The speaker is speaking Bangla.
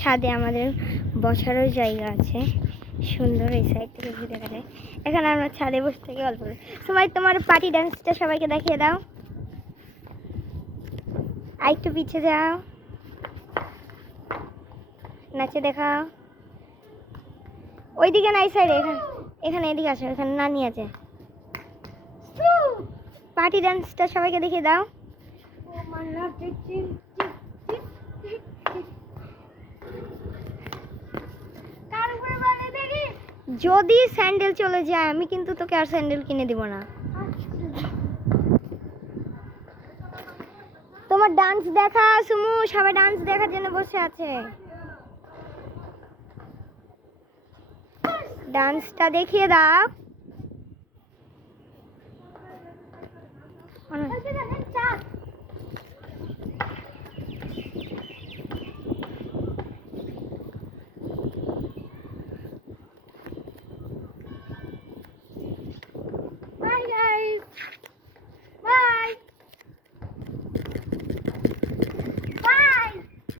ছাদে আমাদের বসারও জায়গা আছে সুন্দর, এই সাইড থেকে ঘুরে দেখা যায়। এখানে আমরা ছাদে বসে থেকে গল্প করি। সময় তোমার পার্টি ডান্সটা সবাইকে দেখিয়ে দাও, আর একটু পিছিয়ে যাও, নাচে দেখাও। ওইদিকে না, এই সাইডে, এখানে এখানে এদিকে আসো, এখানে নানি আছে। পার্টি ডান্সটা সবাইকে দেখিয়ে দাও। যদি স্যান্ডেল চলে যায় আমি কিন্তু তোকে আর স্যান্ডেল কিনে দিব না। তোমার ডান্স দেখা সুমু, সবাই ডান্স দেখার জন্য বসে আছে। ডান্সটা দেখিয়ে দাও।